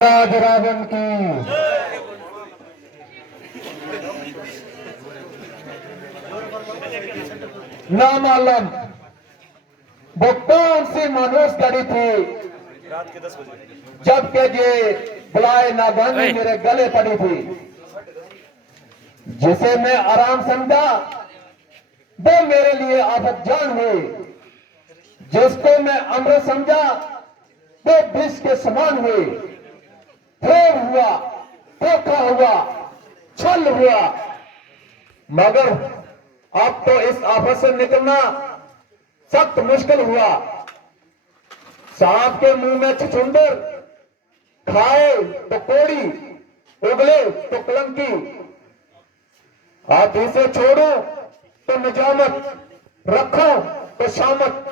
राज रावण की ना मालूम वो कौन सी मानूस करी थी जबकि ये बुलाए नागानी मेरे गले पड़ी थी। जिसे मैं आराम समझा वो मेरे लिए आफत जान हुई। जिसको मैं अमृत समझा वो विष के समान हुई। प्रेम हुआ, धोखा हुआ, छल हुआ, मगर अब तो इस आफत से निकलना सख्त मुश्किल हुआ। सांप के मुंह में छुछुंदर, खाए तो कोड़ी, उगले तो कलंकी। हाथी से छोड़ो तो निजामत, रखो तो शामत।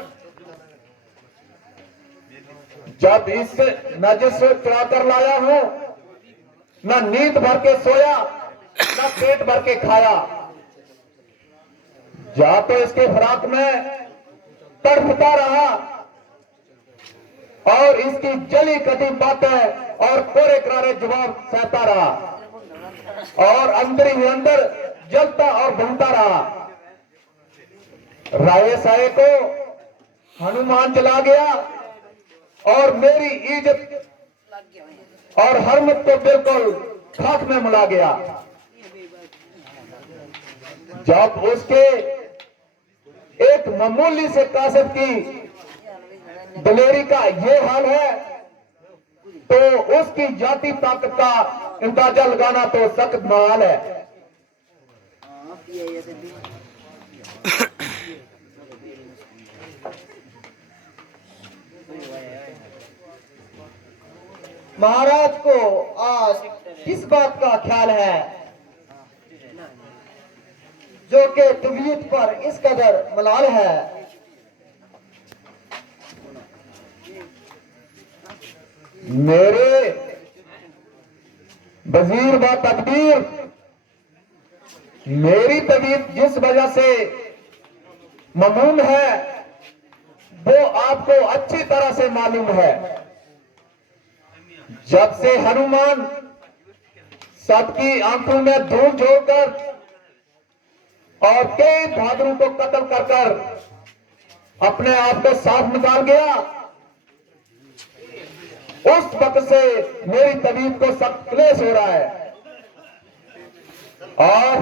जब इस नजर से चुरा कर लाया हूं, न नींद भर के सोया, न पेट भर के खाया। जा तो इसके फराक में तड़पता रहा और इसकी जली कटी बातें और कोरे करारे जवाब सहता रहा और अंदर ही अंदर जलता और भूनता रहा। राय साये को हनुमान चला गया और मेरी इज्जत और हरमत को बिल्कुल खाक में मिला गया। जब उसके एक मामूली से कासिब की दलेरी का ये हाल है तो उसकी जाति ताकत का अंदाजा लगाना तो सख्त महाल है। महाराज को आज किस बात का ख्याल है जो कि तबीयत पर इस कदर मलाल है। मेरे वजीर व तकदीर, मेरी तबीयत जिस वजह से ममून है वो आपको अच्छी तरह से मालूम है। जब से हनुमान सबकी आंखों में धूल झोंककर और कई बहादुरों को कत्ल कर कर अपने आप को साफ निकाल गया, उस वक्त से मेरी तबीयत को सख्त क्लेश हो रहा है। और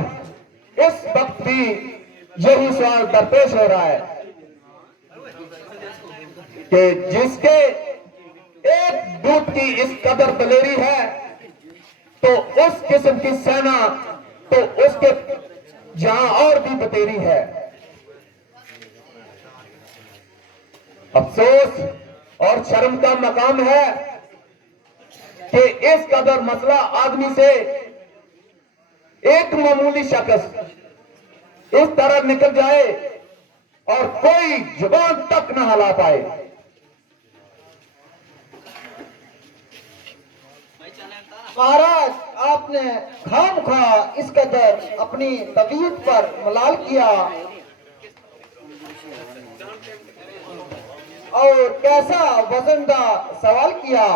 इस वक्त भी यही सवाल दरपेश हो रहा है कि जिसके एक दूत की इस कदर दलेरी है तो उस किस्म की सेना तो उसके जहां और भी बतेरी है। अफसोस और शर्म का मकाम है कि इस कदर मसला आदमी से एक मामूली शख्स इस तरह निकल जाए और कोई जुबान तक न हिला पाए। महाराज आपने खामखा इस कदर अपनी तबीयत पर मलाल किया और कैसा वजनदा सवाल किया।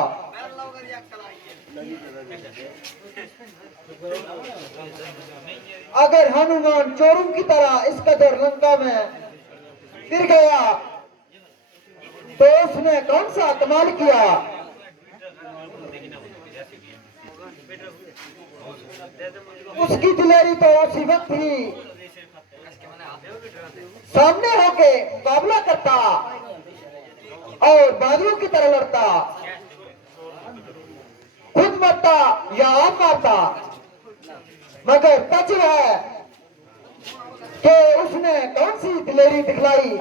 अगर हनुमान चोरों की तरह इस कदर लंका में फिर गया तो उसने कौन सा कमाल किया। उसकी दिलेरी तो उसी वक्त ही सामने होके मुकाबला करता और बाजुओं की तरह लड़ता, खुद मरता या आप मारता, मगर सच है कि उसने कौन सी दिलेरी दिखलाई,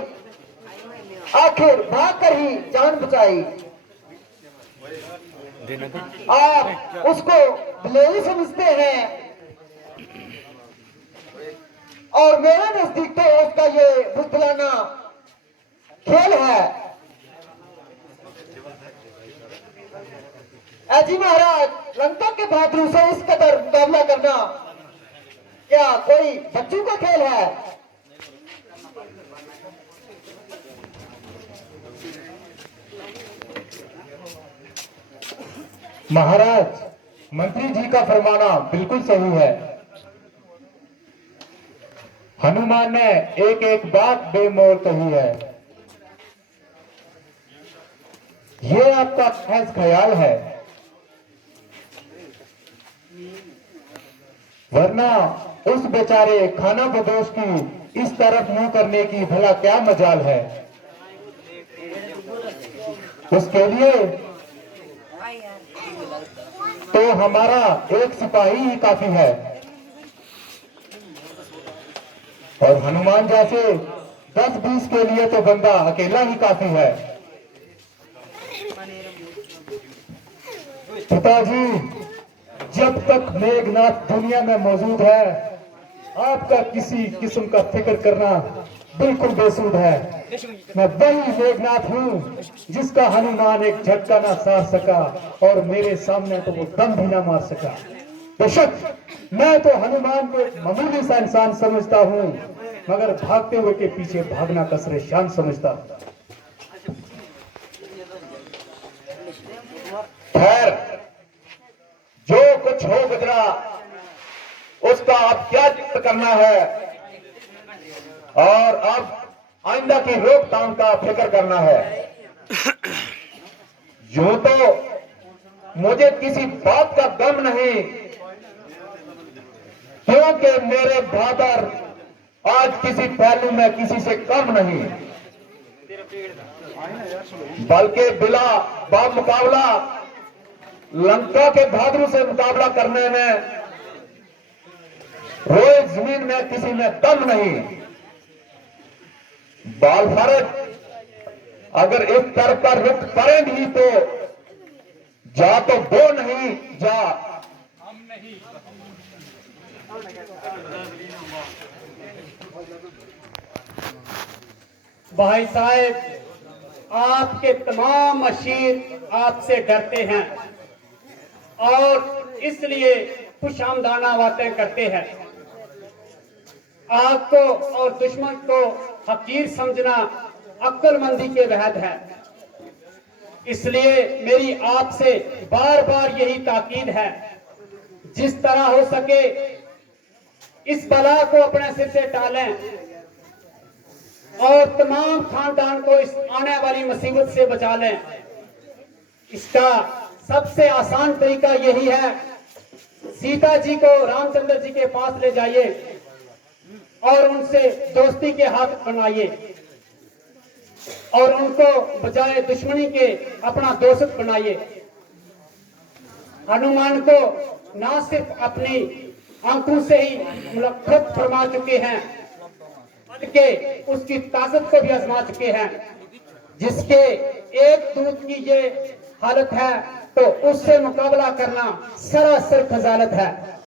आखिर भाग कर ही जान बचाई। आप उसको दिलेरी समझते हैं और मेरे नजदीक तो उसका ये बुजदिलाना खेल है। जी महाराज, लंका के बहादुरों से इस कदर मुकाबला करना क्या कोई बच्चों का खेल है। महाराज, मंत्री जी का फरमाना बिल्कुल सही है। हनुमान ने एक एक बात बेमोल कही है। ये आपका महज ख्याल है, वरना उस बेचारे खाना बदोश की इस तरफ मुंह करने की भला क्या मजाल है। उसके लिए तो हमारा एक सिपाही ही काफी है, और हनुमान जैसे 10-20 के लिए तो बंदा अकेला ही काफी है। पिताजी, जब तक मेघनाथ दुनिया में मौजूद है, आपका किसी किस्म का फिक्र करना बिल्कुल बेसुध है। मैं वही मेघनाथ हूँ जिसका हनुमान एक झटका ना सार सका, और मेरे सामने तो वो दम भी ना मार सका। बेशक मैं तो हनुमान को एक मामूली सा इंसान समझता हूँ, मगर भागते हुए के पीछे भागना कसरे शान समझता हूँ। खैर, जो कुछ हो गुजरा उसका अब क्या जिक्र करना है, और अब आइंदा की रोकथाम का फिक्र करना है। यूं तो मुझे किसी बात का गम नहीं, क्योंकि मेरे ब्रदर आज किसी पहलू में किसी से कम नहीं, बल्कि बिला बामुकाबला लंका के बहादुर से मुकाबला करने में रोए जमीन में किसी में दम नहीं। बाल फर्क अगर इस तरफ का रुख करेंगी तो जा तो वो नहीं, जा भाई साहब, आपके तमाम अशीर आपसे डरते हैं और इसलिए खुशामदाना बातें करते हैं। आपको और दुश्मन को हकीर समझना अक्लमंदी के वहद है। इसलिए मेरी आपसे बार बार यही ताकीद है, जिस तरह हो सके इस बला को अपने सिर से टालें और तमाम खानदान को इस आने वाली मुसीबत से बचा लें। इसका सबसे आसान तरीका यही है, सीता जी को रामचंद्र जी के पास ले जाइए और उनसे दोस्ती के हाथ बनाइए और उनको बजाय दुश्मनी के अपना दोस्त बनाइए। हनुमान को ना सिर्फ अपनी आंखों से ही मुलक्कत फरमा चुके हैं, बल्कि उसकी ताकत को भी आजमा चुके हैं। जिसके एक दूत की ये हालत है तो उससे मुकाबला करना सरासर खजालत है।